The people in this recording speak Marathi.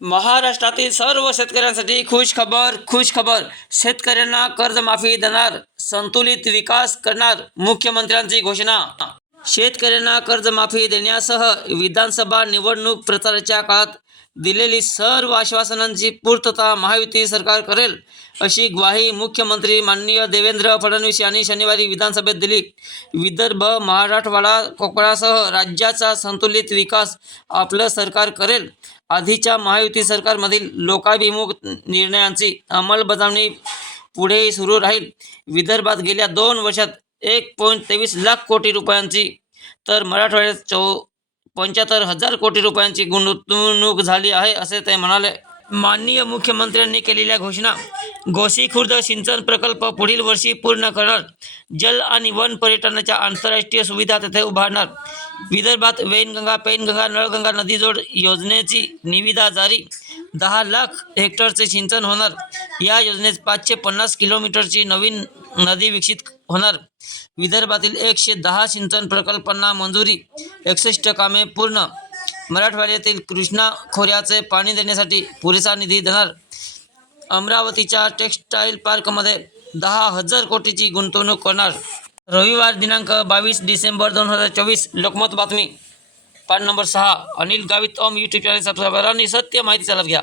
महाराष्ट्रातील सर्व शेतकऱ्यांसाठी खुश खबर खुश खबर शेतकऱ्यांना कर्जमाफी देणार संतुलित विकास करणार मुख्यमंत्र्यांची घोषणा. शेतकऱ्यांना कर्जमाफी देण्यासह विधानसभा निवडणूक प्रचाराच्या काळात दिलेली सर्व आश्वासनांची पूर्तता महायुती सरकार करेल अशी ग्वाही मुख्यमंत्री माननीय देवेंद्र फडणवीस यांनी शनिवारी विधानसभेत दिली. विदर्भ मराठवाडा कोकणासह राज्याचा संतुलित विकास आपलं सरकार करेल. आधीच्या महायुती सरकारमधील लोकाभिमुख निर्णयांची अंमलबजावणी पुढेही सुरू राहील. विदर्भात गेल्या दोन वर्षात एक पॉईंट तेवीस लाख कोटी रुपयांची तर मराठवाड्यात चौ पंच्याहत्तर हजार कोटी रुपयांची गुंतवणूक झाली आहे असे ते म्हणाले. माननीय मुख्यमंत्र्यांनी केलेल्या घोषणा गोसी खुर्द सिंचन प्रकल्प पुढील वर्षी पूर्ण करणार जल आणि वन पर्यटनाच्या आंतरराष्ट्रीय सुविधा तेथे उभारणार विदर्भात वैनगंगा पैनगंगा नळगंगा नदीजोड योजनेची निविदा जारी दहा लाख हेक्टरचे सिंचन होणार या योजनेत पाचशे पन्नास किलोमीटरची नवीन नदी विकसित होणार विदर्भातील एकशे दहा सिंचन प्रकल्पांना मंजुरी एकसष्ट कामे पूर्ण मराठवाड्यातील कृष्णा खोऱ्याचे पाणी देण्यासाठी पुरेसा निधी देणार. अमरावतीच्या टेक्स्टाईल पार्कमध्ये दहा हजार कोटीची गुंतवणूक करणार. रविवार दिनांक बावीस डिसेंबर दोन हजार चोवीस लोकमत बातमी. पान नंबर सहा Anil Gavit Om YouTube channel subscribe करा आणि सत्य माहिती चालत घ्या.